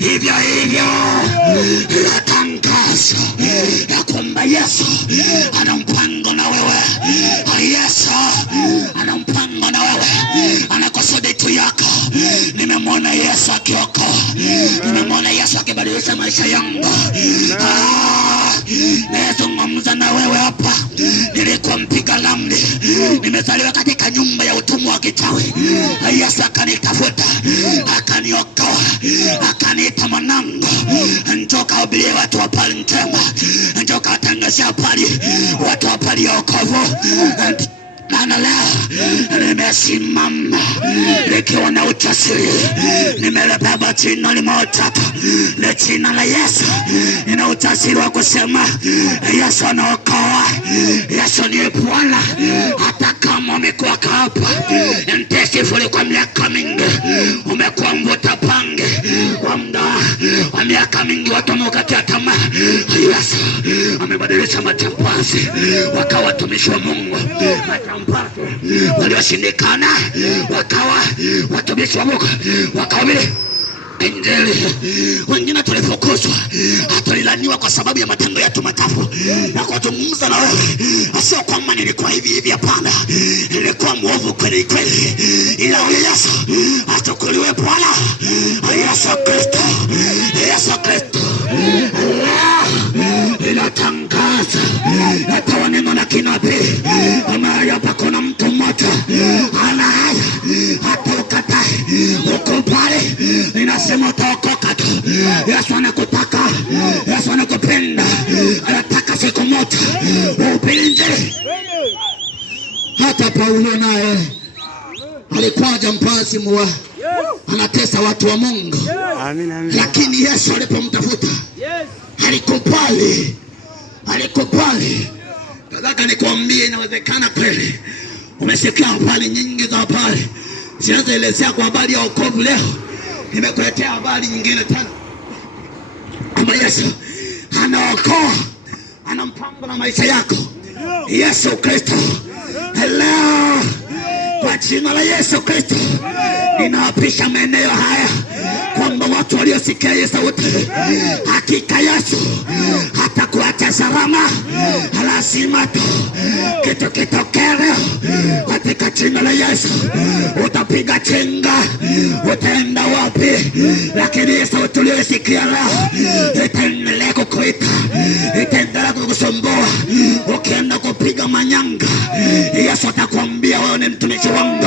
hivyo hivyo natangaza ya kwamba Yesu ana mpango na wewe. Yesu ana mpango na wewe, ana kusudi tu yako. Nimemwona Yesu akiokoa, nimemwona Yesu akibadilisha maisha yangu. Nazungumza na wewe hapa. Nilikuwa mpiga ramli, nimezaliwa katika nyumba ya utumwa wa kichawi. Yesu akanitafuta, akaniokoa, akaniita mwanangu, njoo kahubirie watu wa habari njema, njoo katangazia habari watu wa habari ya wokovu. Na leo nimesimama nikiwa na ujasiri, nimelibeba jina limoja, ni jina la Yesu. Nina ujasiri wa kusema Yesu anaokoa, Yesu ni Bwana. Hata kama umekuwa hapa ndesifuri kwa miaka mingi, umekuwa mvuta bangi kwa muda wa miaka mingi, watu wamekatia tamaa, Yesu amebadilisha majambazi wakawa watumishi wa Mungu. Walioshindikana wakawa watumishi wa Mungu, wakahubiri Injili. Wengine tulifukuzwa, tulilaniwa kwa sababu ya matendo yetu machafu. Na kuzungumza na wewe, sio kwamba nilikuwa hivi, hapana. Nilikuwa mwovu kweli kweli, ila Yesu achukuliwe Bwana. Yesu Kristo, Yesu Kristo. Inatangaza natoa neno la kinabii, kama hapa kuna mtu mmoja ana haya, hata ukatae ukubali, ninasema utaokoka tu. Yesu anakutaka, Yesu anakupenda, anataka siku moja uhubiri Injili. Hata Paulo naye alikuwa jambazi mwa, anatesa watu wa Mungu. Lakini Yesu alipomtafuta alikubali. Nataka nikwambie, inawezekana kweli. Umesikia habari nyingi za habari zinazoelezea kwa habari ya wokovu. Leo nimekuletea habari nyingine tena, kwamba Yesu anaokoa, ana mpango na maisha yako. Yesu Kristo. Hello, kwa jina la Yesu Kristo ninaapisha maeneo haya kwamba watu waliosikia Yesu sauti, hakika Yesu hatakuacha salama. Lazima tu kitu kitokee leo katika jina la Yesu. Utapiga chenga, utaenda wapi? Lakini Yesu sauti uliyosikia leo itaendelea kukuita, itaendelea kukusumbua. Ukienda kupiga manyanga, Yesu atakwambia wewe ni mtumishi wangu.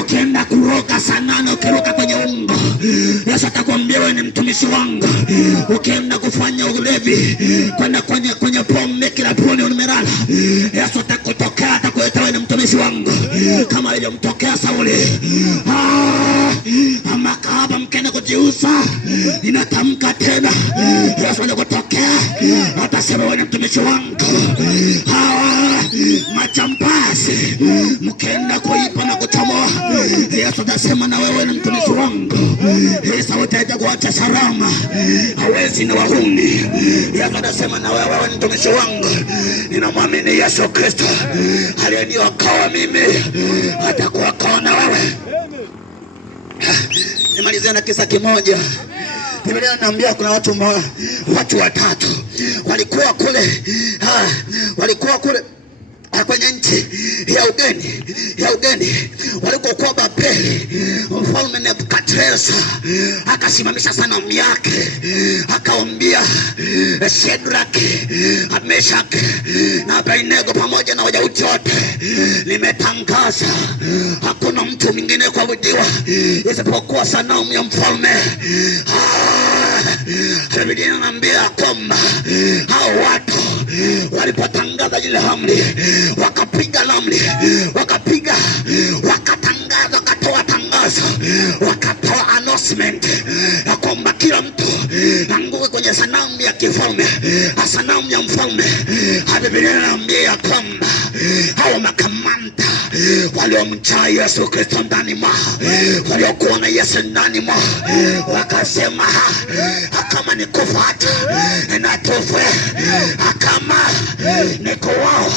Ukienda kuroga sana, ukiruka kwenye ungo, Yesu atakwambia wewe ni mtumishi wangu. Ukienda kufanya ulevi, kwenda kwenye pombe, kila poni umelala, Yesu atakutokea, atakuita wewe ni mtumishi wangu, kama alivyomtokea Sauli. Makahaba mkenda kujiuza, ninatamka tena, Yesu atakutokea, atasema wewe ni mtumishi wangu. Majambazi mkenda kuipa na kuchomoa, Yesu atasema na wewe ni mtumishi wangu. Yesu utaenda kuacha salama, hawezi na wahuni. Yesu atasema na wewe ni mtumishi wangu. Ninamwamini Yesu Kristo aliyeniokoa mimi, atakuokoa na wewe. Nimalizia na kisa kimoja. Biblia inaniambia kuna watu watatu walikuwa kule kwenye nchi ya ugeni walikokuwa Babeli. Mfalme Nebukadneza akasimamisha sanamu yake, akaambia Shadraka, Meshaki na Abednego pamoja na Wayahudi wote, nimetangaza hakuna mtu mwingine kuabudiwa isipokuwa sanamu ya mfalme. Biblia inaniambia kwamba hao watu walipotangaza ile amri, wakapiga ramli, wakatangaza, wakatoa tangazo, wakatoa announcement ya kwamba kila mtu anguke kwenye sanamu ya kifalme, sanamu ya mfalme. Biblia inaniambia kwamba hao makamanda waliomjaa Yesu Kristo ndani mwao, waliokuwa na Yesu ndani mwao, wakasema kama ni kufa hata na tufe, kama ni kuuawa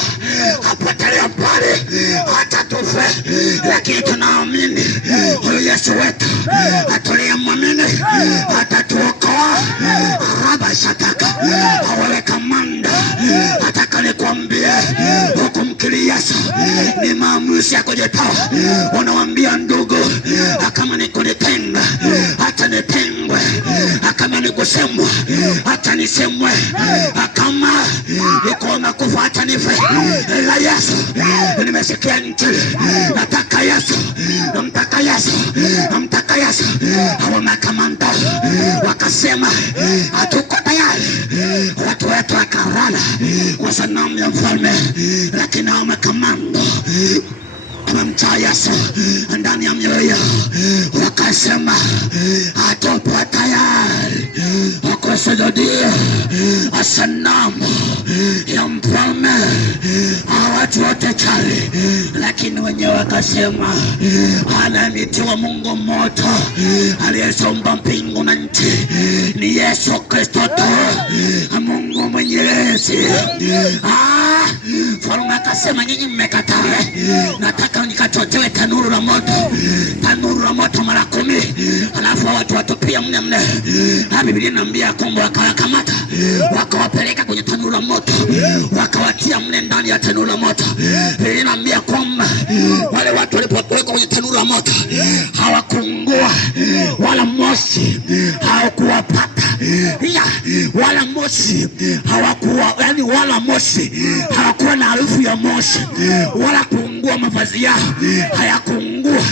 apatalia pale hata tufe, lakini tunaamini huyu Yesu wetu tuliyemwamini hata atatuokoa. Rabashataka awe kamanda. Nataka nikwambie huku mkili Yesu ni maamuzi ya kujitoa. Unawambia ndugu, kama ni kunitenga hata nitengwe, kama ni kusemwa hata nisemwe, kama niko nakufa hata nife, ila Yesu nimesikia Injili. Nataka Yesu, namtaka Yesu, namtaka Yesu. Hao makamanda wakasema hatuko tayari, watu wetu wakarala kwa sanamu ya mfalme, lakini hao makamanda wamemcha Yesu ndani ya mioyo, wakasema hatupo tayari kusujudia sanamu ya mfalme. Watu wote chali, lakini wenyewe wakasema anamitiwa Mungu moto aliyesomba mbingu na nchi ni Yesu Kristo tu, Mungu Mwenyezi. Mfalme akasema nyinyi mmekataa, nataka nikachotewe tanuru la moto mara 10, alafu watu watupia mne mne. Biblia inaniambia kwamba wakawakamata wakawapeleka kwenye tanuru la moto, wakawatia mne ndani ya tanuru la moto. Biblia inaniambia kwamba wale watu walipowekwa kwenye tanuru la moto hawakuungua, wala moshi hawakuwapata, wala moshi hawakuwa, yani wala moshi hawakuwa na harufu ya moshi, wala kuungua mavazi yao hayakuungua,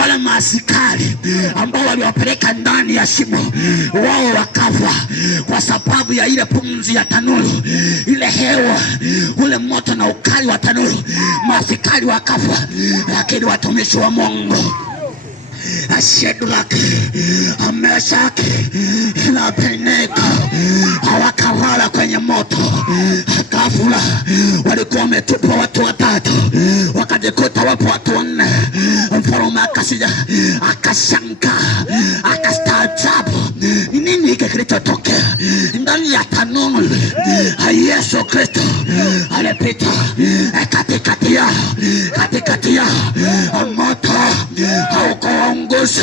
wala maaskari ambao waliwapeleka ndani ya shimo wao wakafa kwa sababu ya ile pumzi ya tanuru, ile hewa, ule moto na ukali wa tanuru. Maaskari wakafa, lakini watumishi wa Mungu Shadraka, Meshaki na Abednego hawakalala kwenye moto. Ghafla walikuwa wametupwa watu 3, wakajikuta wapo watu 4. Mfalme akashangaa, akastaajabu, ni nini hiki kilichotokea ndani ya tanuru? Yesu Kristo alipita katikati yao, moto haukuwaunguza.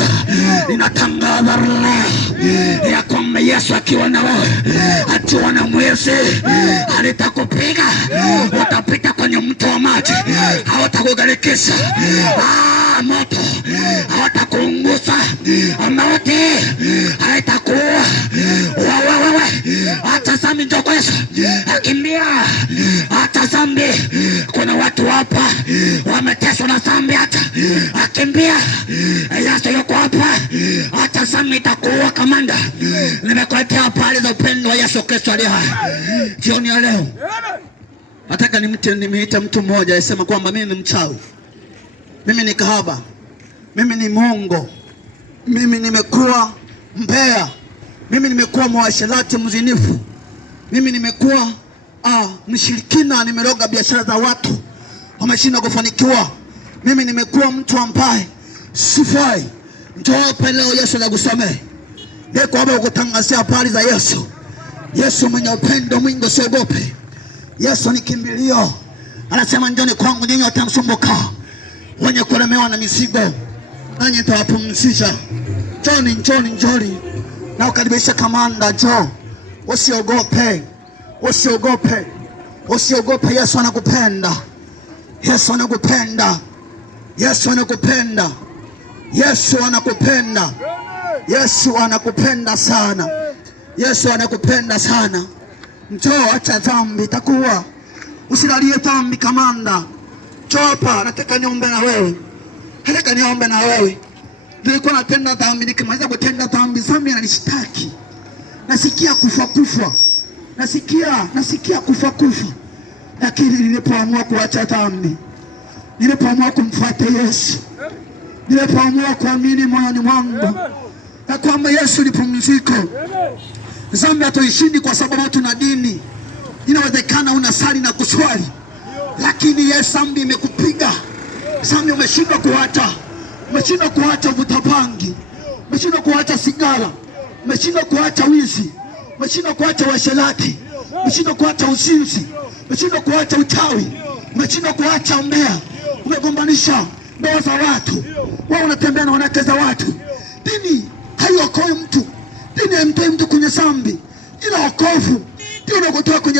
Ninatangaza leo ya kwamba Yesu akiwa na wewe, akiwa na mwezi, alitakupiga, utapita kwenye mto wa maji, hautakugharikisha. Moto hawatakuunguza, mauti haitakuua wewe. Hata zambi njoo kwa Yesu, akimbia. Hata zambi, kuna watu hapa wameteswa na zambi, hata akimbia. Yesu yuko hapa, hata zambi itakuua kamanda. Nimekuletea habari za upendo wa Yesu Kristo aliye hai. Jioni ya leo nataka nimeita mtu mmoja asema kwamba mimi ni mchawi, mimi ni kahaba, mimi ni mongo, mimi nimekuwa mbea, mimi nimekuwa mwasherati, mzinifu, mimi nimekuwa mshirikina, nimeroga biashara za watu wameshindwa kufanikiwa, mimi nimekuwa mtu ambaye sifai. Njoo hapa leo, Yesu anakusamehe. Yeko hapa kukutangazia habari za Yesu. Yesu mwenye upendo mwingi, usiogope. Yesu ni kimbilio. Anasema njoni kwangu nyinyi wote msumbuka, wenye kulemewa na mizigo, nanyi nitawapumzisha. Njoni na ukaribisha kamanda. Njoo, usiogope. Yesu anakupenda. Yesu anakupenda. Yesu anakupenda. Yesu anakupenda. Yesu anakupenda sana. Yesu anakupenda sana. Njoo, acha dhambi, itakuwa usilalie dhambi kamanda. Njoo hapa, nataka niombe na wewe. Nilikuwa natenda dhambi, nikimaliza kutenda dhambi, dhambi inanishtaki. Nasikia kufa. Nasikia kufa. Lakini nilipoamua kuacha dhambi, nilipoamua kumfuata Yesu, nilipoamua kuamini moyoni mwangu na kwamba Yesu ni pumziko. Dhambi hatuishindi kwa sababu tuna dini. Inawezekana unasali na kuswali, lakini Yesu dhambi imekupiga. Dhambi umeshindwa kuacha. Umeshindwa kuacha vuta bangi, umeshindwa kuacha sigara, umeshindwa kuacha wizi, umeshindwa kuacha uasherati, umeshindwa kuacha uzinzi, umeshindwa kuacha uchawi, umeshindwa kuacha umbea, umegombanisha ndoa za watu, wewe unatembea na wanawake za watu. Dini haiokoi mtu, dini haimtoi mtu kwenye dhambi, ila wokovu ndio unakutoa kwenye